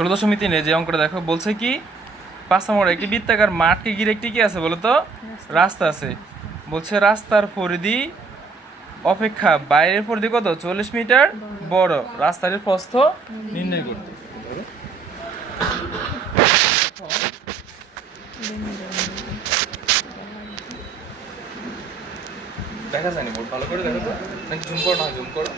16.3 যে অঙ্কটা দেখো বলছে কি 5 নম্বর একটি বৃত্তাকার মাঠকে ঘিরে একটি কি আছে বলো তো রাস্তা আছে। বলছে রাস্তার পরিধি অপেক্ষা বাইরের পরিধি কত 40 মিটার বড়, রাস্তার প্রস্থ নির্ণয় করতে। দেখা যায়নি বোর্ড ভালো করে দেখো তো, নাকি জুম করো, না জুম করো।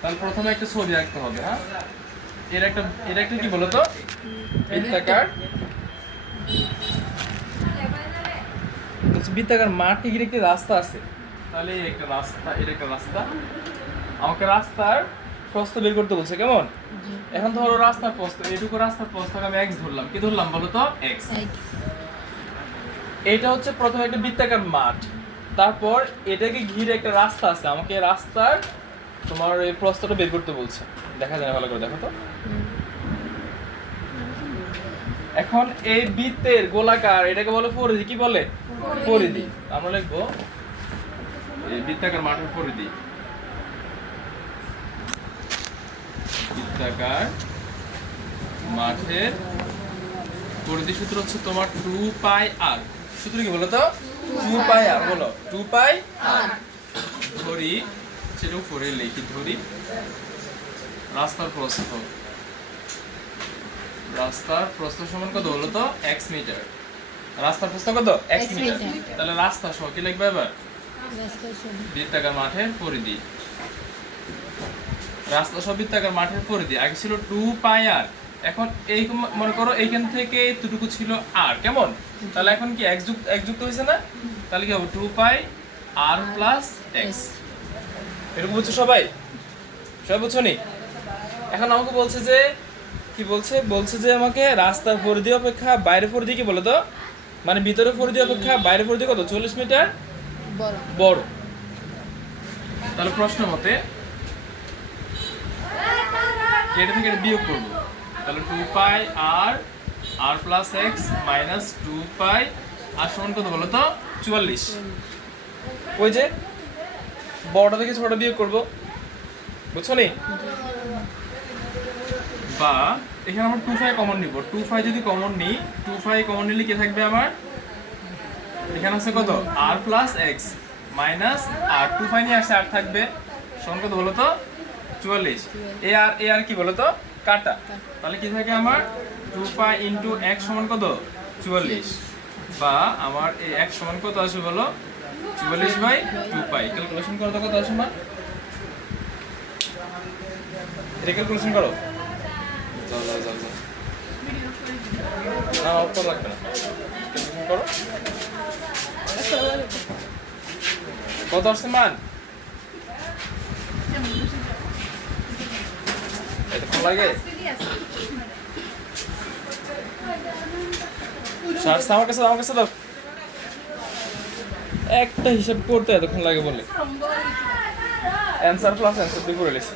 তাহলে প্রথমে একটা ছবি আঁকতে হবে। হ্যাঁ, এটা একটা কি বলতো বৃত্তাকার, বৃত্তাকার মাঠকে ঘিরে একটি রাস্তা আছে। তাহলে এই একটা রাস্তা, এটা একটা রাস্তা, আমাকে রাস্তার প্রস্থ বের করতে বলছে। কেমন? এখন ধরো রাস্তার প্রস্থ, এইটুকু রাস্তার প্রস্থকে আমি x ধরলাম। কি ধরলাম বলো তো? x। এটা হচ্ছে প্রথমে একটা বৃত্তাকার মাঠ, তারপর এটাকে ঘিরে একটা রাস্তা আছে, আমাকে রাস্তার তোমার এই প্রস্থটা বের করতে বলছে। দেখা যায় না, ভালো করে দেখো তো। এখন এই বৃত্তের গোলাকার এটাকে বলে পরিধি। কি বলে? পরিধি। আমরা লিখবো এই বৃত্তাকার মাঠের পরিধি। বৃত্তাকার মাঠের পরিধি সূত্র হচ্ছে তোমার 2 পাই r। সূত্র কি বলো তো? 2 পাই r। বলো 2 পাই r। ধরি, সেটা উপরে লিখি, ধরি রাস্তার প্রস্থ। রাস্তার প্রস্থ সমান কত হলো তো? x metre. রাস্তার প্রস্থ কত? x metre. তাহলে রাস্তা সহ কি লিখবে এবার? বৃত্তাকার মাঠের পরিধি। রাস্তা সহ বৃত্তাকার মাঠের পরিধি আগে ছিল 2 পাই r। এখন এই মনে করো এইখান থেকে এতটুকু ছিল r। কেমন? তাহলে এখন কি x যুক্ত হয়েছে না? তাহলে কি হবে 2 পাই r প্লাস x। এরকম বুঝছো সবাই? সবাই বুঝছো নি? এখন আমাকে বলছে যে কি বলছে? বলছে যে আমাকে রাস্তার পরিধি অপেক্ষা বাইরের পরিধি কি বলো তো, মানে ভিতরের পরিধি অপেক্ষা বাইরের পরিধি কত 40 মিটার বড়। তাহলে প্রশ্ন মতে এটা থেকে বিয়োগ করব। তাহলে 2 পাই r প্লাস x মাইনাস 2 পাই আর সমান কত বলো তো? 44। ওই যে বড়টা থেকে ছোটটা বিয়োগ করব, বুঝছো নি? বা এখানে আমরা 2 পাই কমন নিব। 2 পাই যদি কমন নিই, 2 পাই কমন নিলে কি থাকবে আমার? এখানে আছে কত? r প্লাস x মাইনাস আর 2 পাই নিয়ে আসছে আর থাকবে সমান কত বলো তো? 44। এ আর কি বলো তো? কাটা। তাহলে কি থাকে আমার? 2 পাই ইনটু x সমান কত? 44। বা আমার এই x সমান কত আসবে বলো? 44 বাই 2 পাই। ক্যালকুলেশন করো তো কত আসে আমার? এটা ক্যালকুলেশন করো। যাও। না অফ করা লাগবে না, ক্যালকুলেশন করো। কত আসছে মান? এটা ভালো লাগে। আমার কাছে দাও। একটা হিসাব করতে এতক্ষণ লাগে বলে অ্যানসার প্লাস অ্যানসার দিয়ে করে লেছি।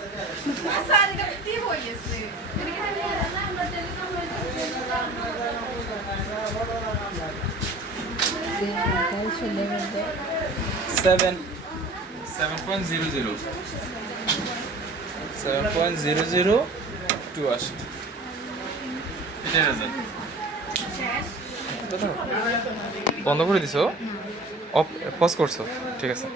সেভেন 7.002 আসে। এটাই রেজাল্ট। বন্ধ করে দিছো? অফ পজ করছো? ঠিক আছে।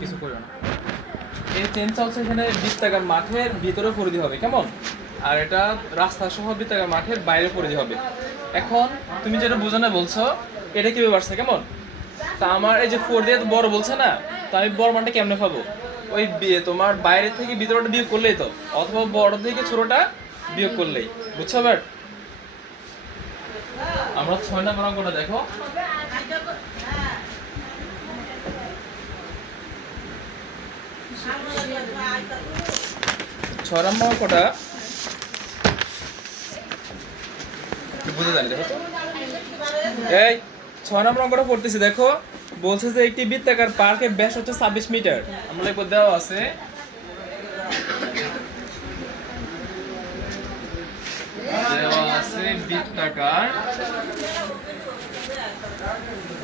কিছু করো না। এই চেঞ্জটা হচ্ছে এখানে বৃত্তাকার মাঠের ভিতরে পরিধি হবে। কেমন? আর এটা রাস্তা সহ বৃত্তাকার মাঠের বাইরে পরিধি হবে। এখন তুমি যেটা বোঝো না বলছো, এটা কিভাবে বাড়ছে? কেমন? তা আমার এই যে 4 দিয়ে বড় বলছে না, তা আমি বড় মানটা কেমনে পাবো? ওই তোমার বাইরে থেকে ভিতরটা বিয়োগ করলেই তো, অথবা বড় থেকে ছোটটা বিয়োগ করলেই। বুঝছো? এবার আমরা 6 নম্বর অঙ্কটা দেখো। ছয় নম্বর অঙ্কটা বুঝে জানি। দেখো তো, এই 6 নম্বর অঙ্কটা পড়তেছি দেখো। বলছে যে একটি বৃত্তাকার পার্কের ব্যাস হচ্ছে 26 মিটার। আমরা লিখব দেওয়া আছে দেওয়া আছে বৃত্তাকার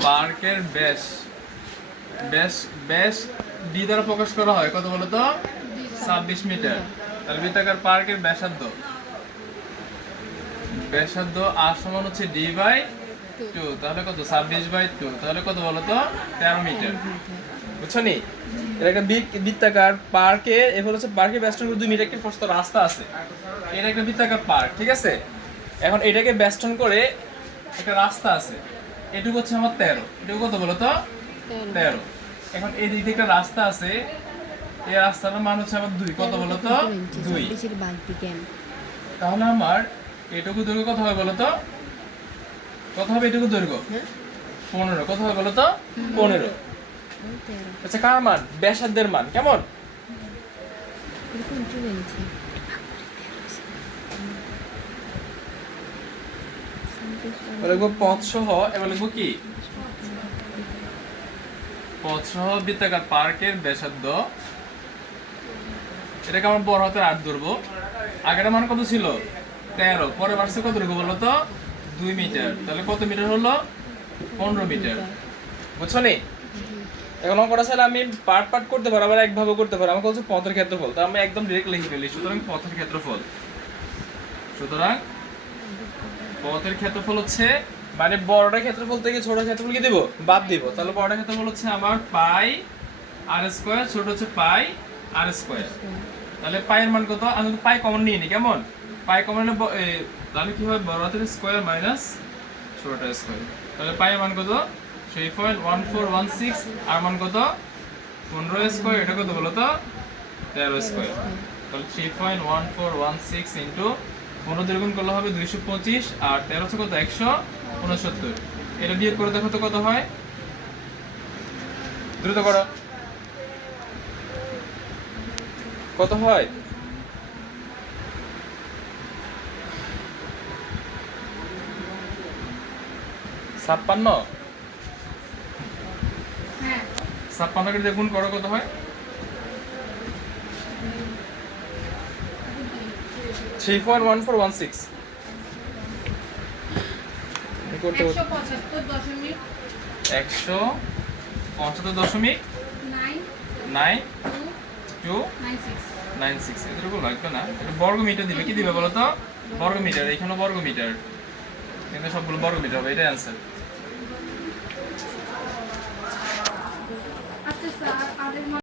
পার্কের ব্যাস ব্যাস ব্যাস ডি দ্বারা প্রকাশ করা হয় কত বলো তো 26 মিটার। তাহলে বৃত্তাকার পার্কের ব্যাসার্ধ আর সমান হচ্ছে ডি বাই 2, তাহলে কত 26 বাই 2, তাহলে কত বলো তো 13 মিটার। বুঝছো নি? এটা একটা বৃত্তাকার পার্কে, এবার হচ্ছে পার্কের বেষ্টন করে 2 মিটার একটা প্রস্থ রাস্তা আছে। এটা একটা বৃত্তাকার পার্ক, ঠিক আছে? এখন এটাকে বেষ্টন করে একটা রাস্তা আছে, এটুকু হচ্ছে আমার 13, এটুকু কত বলো তো 13। এখন এই দিকে একটা রাস্তা আছে, এই রাস্তাটার মান হচ্ছে আমার 2, কত বলো তো 2। তাহলে আমার এটুকু দৈর্ঘ্য কত হবে বলো তো, কত হবে এটুকু দৈর্ঘ্য 15, কত হবে বলো তো 15। আচ্ছা কার মান? ব্যাসার্ধের মান। কেমন? লিখবো পথ সহ, এবার লিখবো কি পথ সহ বৃত্তাকার পার্কের ব্যাসার্ধ, এটাকে আমরা বড় হাতের 8 ধরবো। আগের মান কত ছিল 13, পরে বাড়ছে কত দৈর্ঘ্য বলো তো 2 মিটার, তাহলে কত মিটার হলো 15 মিটার। বুঝছো নি? এখন অঙ্কটা চাইলে আমি পার্ট করতে পারো, আবার একভাবে করতে পারো। আমাকে হচ্ছে পথের ক্ষেত্রফল, তো আমি একদম ডিরেক্ট লিখে ফেলি। সুতরাং পথের ক্ষেত্রফল হচ্ছে মানে বড়টা ক্ষেত্রফল থেকে ছোট ক্ষেত্রফল কি দেব বাদ দিব। তাহলে বড়টা ক্ষেত্রফল হচ্ছে আমার পাই আর স্কয়ার, ছোট হচ্ছে পাই আর স্কয়ার। তাহলে পাই এর মান কত? আমি পাই কমন নিয়ে নি। কেমন? পাই কমন নিলে তাহলে কি হবে বড় হাতের স্কয়ার মাইনাস ছোটটা স্কয়ার। তাহলে পাই এর মান কত 3.1416, আর মান কত 15 স্কয়ার, এটা কত বলো তো 13 স্কয়ার। তাহলে 3.1416 ইনটু 15 দিয়ে গুণ করলে হবে 225, আর 13 হচ্ছে কত 169। এটা বিয়োগ করে দেখো তো কত হয়, দ্রুত করো, কত হয়? ছাপ্পান্ন। 56 কে দিয়ে গুণ করো, কত হয় 3.1416। 175.996 এতটুকু লাগবে না, এটা বর্গ মিটার দিবে। কি দিবে বলো তো বর্গ মিটার, এখানে বর্গ মিটার, কিন্তু সবগুলো বর্গ মিটার হবে, এটাই অ্যান্সার।